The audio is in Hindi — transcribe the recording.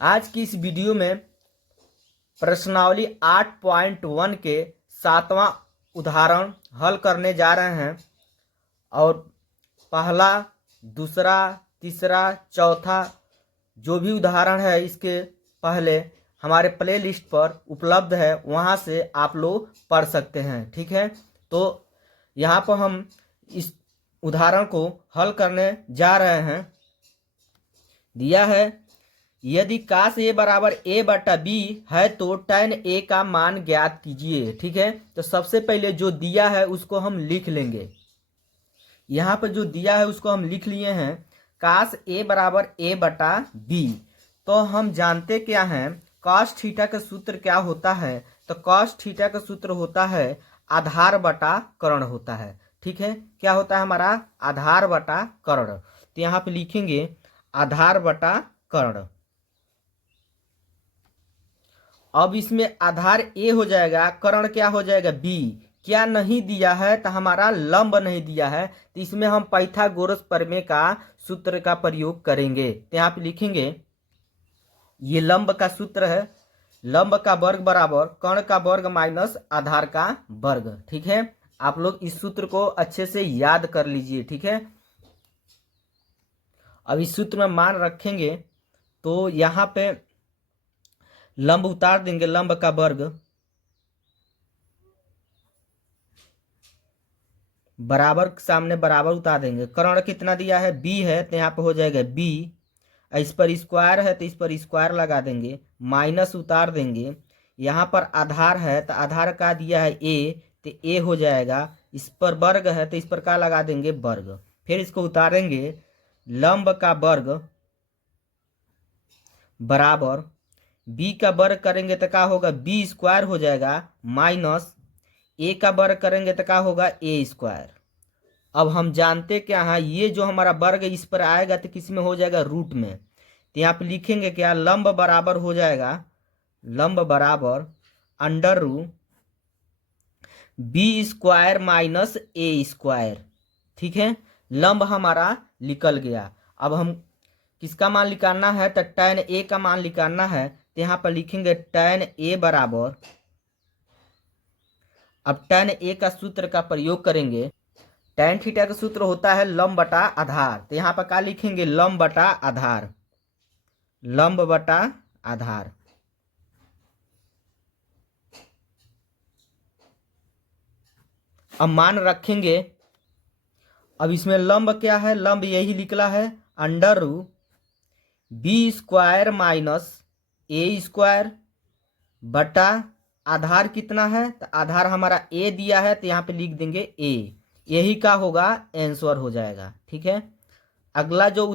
आज की इस वीडियो में प्रश्नावली 8.1 के 7वां उदाहरण हल करने जा रहे हैं और पहला, दूसरा, तीसरा, चौथा जो भी उदाहरण है इसके पहले हमारे प्ले लिस्ट पर उपलब्ध है, वहाँ से आप लोग पढ़ सकते हैं। ठीक है, तो यहाँ पर हम इस उदाहरण को हल करने जा रहे हैं। दिया है, यदि काश ए बराबर ए बटा बी है तो tan ए का मान ज्ञात कीजिए। ठीक है, तो सबसे पहले जो दिया है उसको हम लिख लेंगे। यहाँ पर जो दिया है उसको हम लिख लिए हैं, काश ए बराबर ए बटा बी। तो हम जानते क्या हैं, कॉस थीटा का सूत्र क्या होता है, तो कॉस थीटा का सूत्र होता है आधार बटा कर्ण होता है। ठीक है, क्या होता है हमारा आधार बटा कर्ण। तो यहाँ पे लिखेंगे आधार बटा कर्ण। अब इसमें आधार ए हो जाएगा, कर्ण क्या हो जाएगा बी। क्या नहीं दिया है, तो हमारा लंब नहीं दिया है, तो इसमें हम पाइथागोरस प्रमेय का सूत्र का प्रयोग करेंगे। तो यहाँ पे लिखेंगे ये लंब का सूत्र है, लंब का वर्ग बराबर कर्ण का वर्ग माइनस आधार का वर्ग। ठीक है, आप लोग इस सूत्र को अच्छे से याद कर लीजिए। ठीक है, अब इस सूत्र में मान रखेंगे तो यहाँ पे लंब उतार देंगे, लंब का वर्ग बराबर सामने बराबर उतार देंगे। कर्ण कितना दिया है बी है, तो यहाँ पे हो जाएगा बी। इस पर स्क्वायर है तो इस पर स्क्वायर लगा देंगे, माइनस उतार देंगे। यहाँ पर आधार है तो आधार का दिया है ए, तो ए हो जाएगा। इस पर वर्ग है तो इस पर का लगा देंगे वर्ग। फिर इसको उतारेंगे, लंब का वर्ग बराबर बी का वर्ग करेंगे तो क्या होगा बी स्क्वायर हो जाएगा, माइनस ए का वर्ग करेंगे तो क्या होगा ए स्क्वायर। अब हम जानते क्या है, ये जो हमारा वर्ग इस पर आएगा तो किस में हो जाएगा रूट में। तो यहाँ पे लिखेंगे क्या, लंब बराबर हो जाएगा, लंब बराबर अंडर रू बी स्क्वायर माइनस ए स्क्वायर। ठीक है, लंब हमारा निकल गया। अब हम किसका मान निकालना है, तो tan ए का मान निकालना है। तो यहाँ पर लिखेंगे tan ए बराबर, अब tan ए का सूत्र का प्रयोग करेंगे। tan थीटा का सूत्र होता है लंब बटा आधार। तो यहाँ पर क्या लिखेंगे, लंब बटा आधार, लंब बटा आधार। अब मान रखेंगे, अब इसमें लंब क्या है, लंब यही निकला है अंडर रू बी स्क्वायर माइनस ए स्क्वायर बटा आधार कितना है, तो आधार हमारा ए दिया है तो यहाँ पे लिख देंगे ए। यही का होगा आंसर हो जाएगा। ठीक है, अगला जो